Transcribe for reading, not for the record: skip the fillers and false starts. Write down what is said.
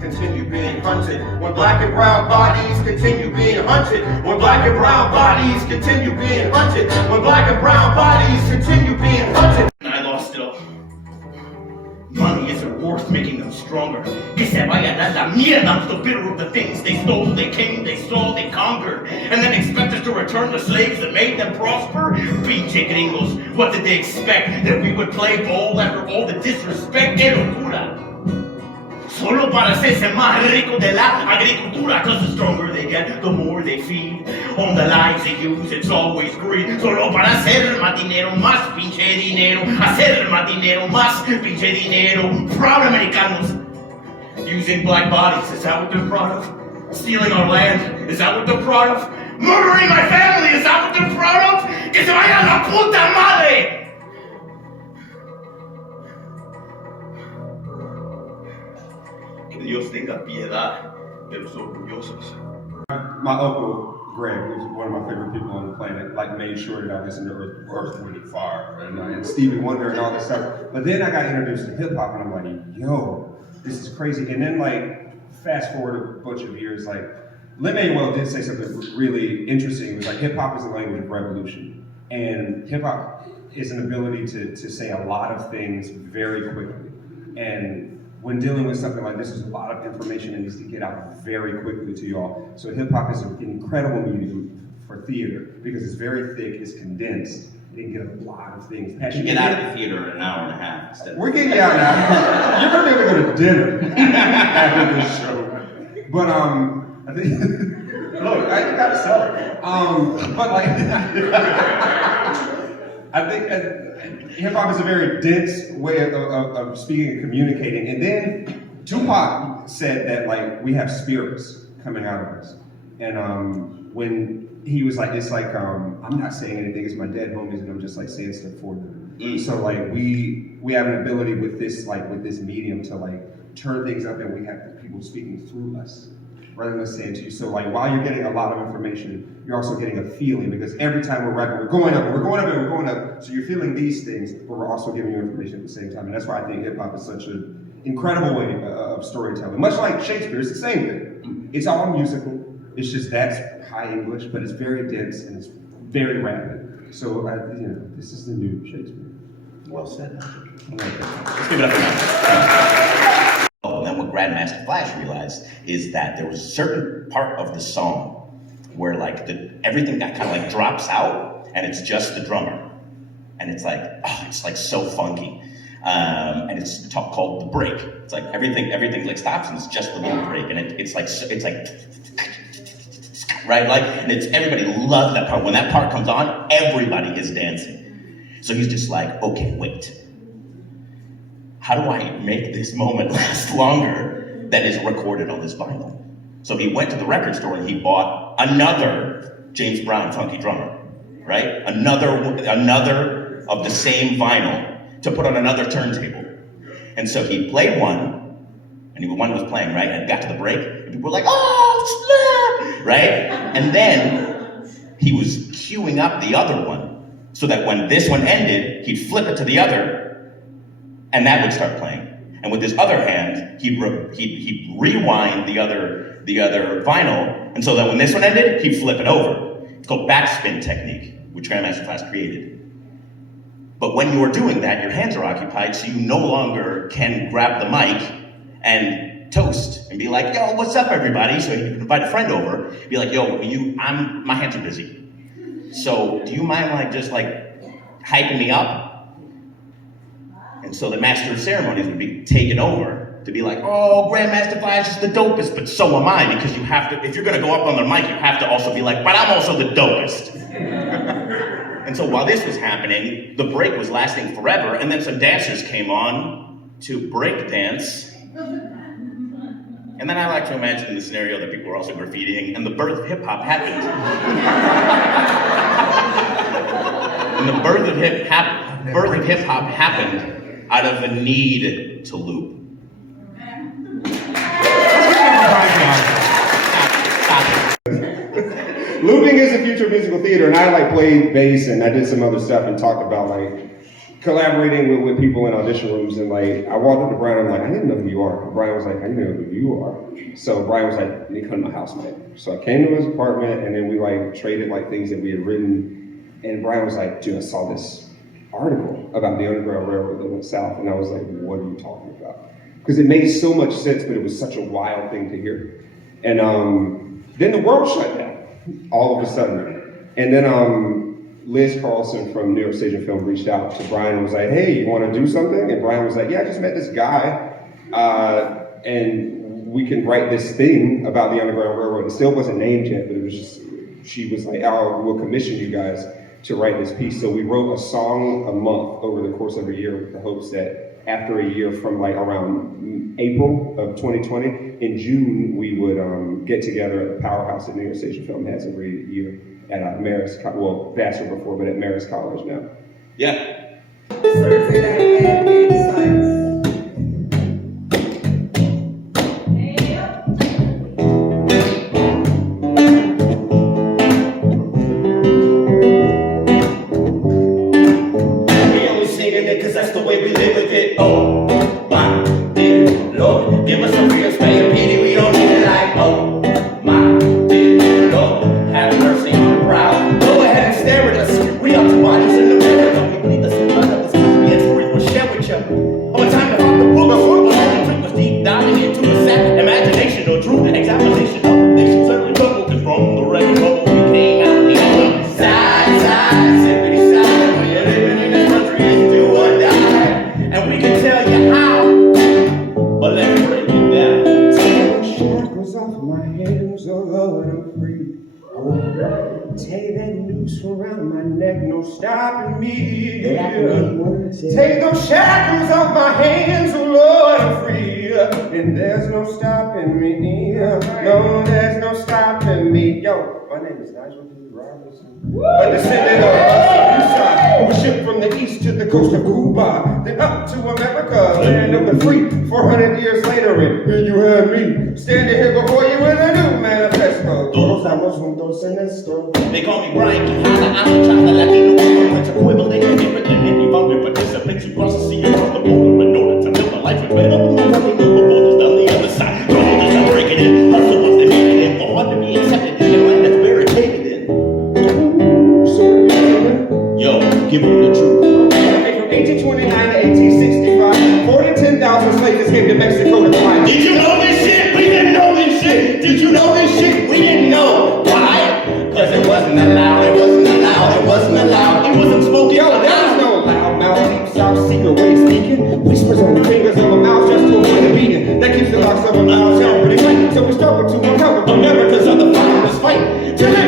continue being hunted. When black and brown bodies continue being hunted. When black and brown bodies continue being hunted. When black and brown bodies continue being hunted. I lost it all. Money isn't worth making them stronger. Que se vayan a la mierda. I'm so bitter of the things they stole, they came, they saw, they conquered. And then expect us to return the slaves that made them prosper? Pinche gringos, what did they expect? That we would play ball after all the disrespect? ¡Qué locura! Solo para hacerse más rico de la agricultura. Cause the stronger they get, the more they feed. On the lives they use, it's always greed. Solo para hacer más dinero, más pinche dinero. Hacer más dinero, más pinche dinero. Proud Americanos. Using black bodies, is that what they're proud of? Stealing our land, is that what they're proud of? Murdering my family, is that what they're proud of? Que se vayan a la puta madre! Que Dios tenga piedad de los orgullosos. My uncle, Greg, who's one of my favorite people on the planet, like made sure that I listened to Earth, Wind & Fire and Stevie Wonder and all this stuff. But then I got introduced to hip hop and I'm like, yo, this is crazy. And then like, fast forward a bunch of years, like, Lin-Manuel did say something really interesting. It was like, hip hop is the language of revolution. And hip hop is an ability to say a lot of things very quickly. And when dealing with something like this, there's a lot of information that needs to get out very quickly to y'all. So hip hop is an incredible medium for theater because it's very thick, it's condensed, it can get a lot of things. You get out of the theater in an hour and a half instead. We're getting you out now. You're gonna be able to go to dinner after this show. But I think, look, I gotta sell it. But like, I think hip hop is a very dense way of speaking and communicating. And then Tupac said that like we have spirits coming out of us. And when he was like, it's like I'm not saying anything, it's my dead homies, and I'm just like saying stuff for them. So like we have an ability with this medium to like turn things up, and we have people speaking through us rather than saying to you. So like while you're getting a lot of information, you're also getting a feeling, because every time we're rapping, we're going up, and we're going up, and we're going up. So you're feeling these things, but we're also giving you information at the same time. And that's why I think hip hop is such an incredible way of storytelling. Much like Shakespeare, it's the same thing. It's all musical. It's just that's high English, but it's very dense and it's very rapid. So this is the new Shakespeare. Well said. Let's give it up for that. Oh, then what Grandmaster Flash realized is that there was a certain part of the song where like everything that kind of like drops out and it's just the drummer. And it's like, oh, it's like so funky. And it's called the break. It's like everything like stops and it's just the little break. And it's like right? Like, and everybody loves that part. When that part comes on, everybody is dancing. So he's just like, okay, wait. How do I make this moment last longer that is recorded on this vinyl? So he went to the record store and he bought another James Brown funky drummer, right? Another of the same vinyl to put on another turntable. And so he played one, and one was playing, right? And got to the break, and people were like, oh, snap, right? And then he was queuing up the other one so that when this one ended, he'd flip it to the other, and that would start playing. And with his other hand, he'd rewind the other vinyl, and so that when this one ended, he'd flip it over. It's called backspin technique, which Grandmaster Flash created. But when you're doing that, your hands are occupied, so you no longer can grab the mic and toast and be like, yo, what's up, everybody? So you can invite a friend over, be like, yo, my hands are busy. So do you mind like just like hyping me up? And so the master of ceremonies would be taken over to be like, oh, Grandmaster Flash is the dopest, but so am I, because you have to, if you're gonna go up on the mic, you have to also be like, but I'm also the dopest. And so while this was happening, the break was lasting forever, and then some dancers came on to break dance. And then I like to imagine the scenario that people were also graffitiing, and the birth of hip hop happened. And the birth of hip hop happened out of a need to loop. Looping is the future of musical theater, and I like played bass and I did some other stuff and talked about like collaborating with people in audition rooms, and like I walked up to Brian, I'm like, I didn't know who you are. And Brian was like, I didn't know who you are. So Brian was like, you come to my house, man. So I came to his apartment, and then we like traded like things that we had written. And Brian was like, dude, I saw this article about the Underground Railroad that went south, and I was like, what are you talking about? Because it made so much sense, but it was such a wild thing to hear. And then the world shut down all of a sudden. And then Liz Carlson from New York Stage and Film reached out to Brian and was like, hey, you want to do something? And Brian was like, yeah, I just met this guy, and we can write this thing about the Underground Railroad. It still wasn't named yet, but it was just, she was like, oh, we'll commission you guys to write this piece. So we wrote a song a month over the course of a year with the hopes that after a year from like around April of 2020, in June, we would get together at the powerhouse that New York Stage and Film has every year at Marist, well, Vassar before, but at Marist College now. Yeah. Thursday night insights. We only singing it 'cause that's the way we live with it. Oh my dear Lord, give us some real spay and pity. We don't need it like, oh my dear Lord, have mercy on the proud. Go ahead and stare at us. We are two bodies in the mirror. Don't we bleed the same blood of this country and stories we'll share with you. Oh, time to pop the book of fruit. All we took was deep diving into a sad imagination or true examination of the nation. Certainly trouble, 'cause from the wreck bubble we came out the other side, sippity side. When you're living in this country, it's do or die. And we can tell you how, but let's break it down. Take the shackles off my hands, oh Lord, I'm free. Oh, take that noose around my neck, no stopping me. Take those shackles off my hands, oh Lord, I'm free. And there's no stopping me. No, there's no stopping me. Yo, my name is Nigel D. Robinson. A descendant of Musa, who was shipped from the east to the coast of Cuba, then up to America, land of the free. 400 years later, and here you have me, standing here before you with a new manifesto. Todos estamos juntos en esto. They call me Brian Quijada, I'm a child, Latino woman, which equivalent and different than any founding participants who cross the sea across the border in order to build a life and better than the one the borders down the other side. Brothers are breaking in, hustle once they make it in, for hard to be accepted in a land that's barricaded in. Yo, give them the truth. Okay, from 1829 to 1865, more than 10,000 slaves escaped to Mexico to find. Did you know this shit? We didn't know this shit. Did you know this shit? We didn't know. Why? Cause it wasn't allowed, it wasn't allowed, it wasn't allowed, it wasn't spoken. Yo, there's no loud mouth, deep south secret way of speaking. Whispers on the fingers of a mouth just to avoid a beating. That keeps the locks of a mouth sound pretty tight. So we start with 2 more cover. America's other founders fight to live